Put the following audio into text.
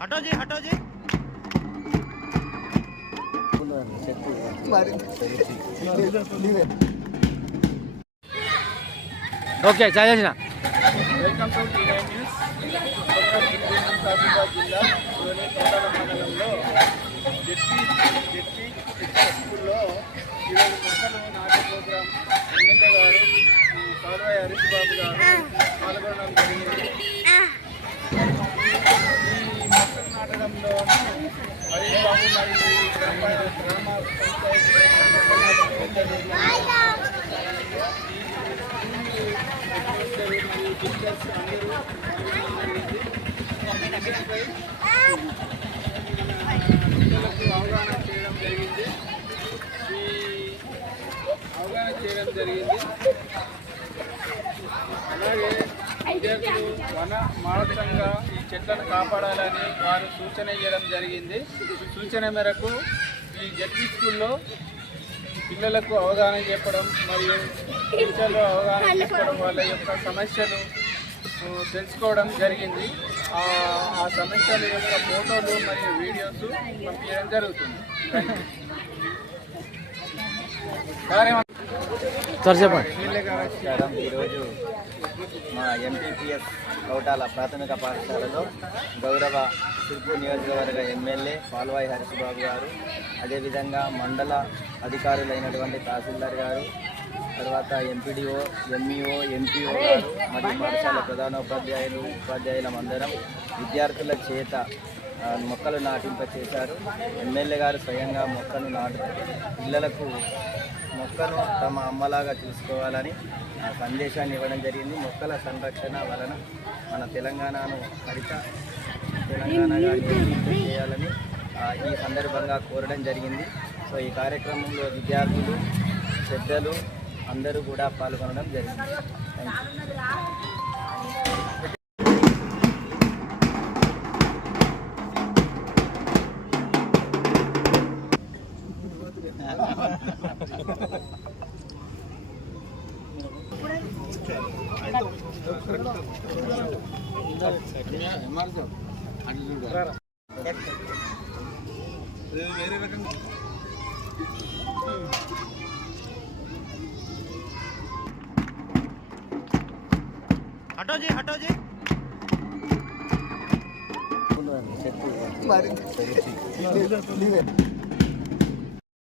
हटो जी हटो जी ओके चालेल ना వెల్కమ్ టు టీ9 న్యూస్. ఆసిఫాబాద్ జిల్లాలోని తోటల మండలంలో జెడ్పీ స్కూల్లో ఈరోజు మొక్కలు నాటే ప్రోగ్రాం ఎమ్మెల్యే గారు కాలువాయి హరీష్ బాబు గారు పాల్గొనడం జరిగింది. ఈ మొక్కలు నాటడంలో హరీష్ బాబు మరియు గ్రామ టీచర్స్ అందరూ పిల్లలకు అవగాహన చేయడం జరిగింది. అలాగే విద్యార్థులు వన మానసికంగా ఈ చెట్లను కాపాడాలని వారు సూచన ఇవ్వడం జరిగింది. సూచన మేరకు ఈ జెడ్పీ స్కూల్లో పిల్లలకు అవగాహన చెప్పడం మరియు టీచర్లు అవగాహన చెప్పడం వాళ్ళ యొక్క సమస్యలు తెలుసుకోవడం జరిగింది. ఆ సమస్యల యొక్క ఫోటోలు మరియు వీడియోస్ పంపించడం జరుగుతుంది. ఈరోజు మా ఎంపీపీఎస్ కౌటాల ప్రాథమిక పాఠశాలలో గౌరవ సిర్పూర్ నియోజకవర్గ ఎమ్మెల్యే పాల్వాయి హరీష్ బాబు గారు, అదేవిధంగా మండల అధికారులైనటువంటి తహసీల్దార్ గారు, తర్వాత ఎంపీడీఓ, ఎంఈఓ, ఎంపీఓ గారు మరియు పాఠశాల ప్రధానోపాధ్యాయులు, ఉపాధ్యాయులమందరం విద్యార్థుల చేత మొక్కలు నాటింప చేశారు. ఎమ్మెల్యే గారు స్వయంగా మొక్కను పిల్లలకు మొక్కను తమ అమ్మలాగా చూసుకోవాలని సందేశాన్ని ఇవ్వడం జరిగింది. మొక్కల సంరక్షణ వలన మన తెలంగాణను హరిత తెలంగాణగా చేయాలని ఈ సందర్భంగా కోరడం జరిగింది. సో ఈ కార్యక్రమంలో విద్యార్థులు, పెద్దలు అందరూ కూడా పాల్గొనడం జరిగింది. వేరే రకంగా हटो जी हटो जी చెట్టు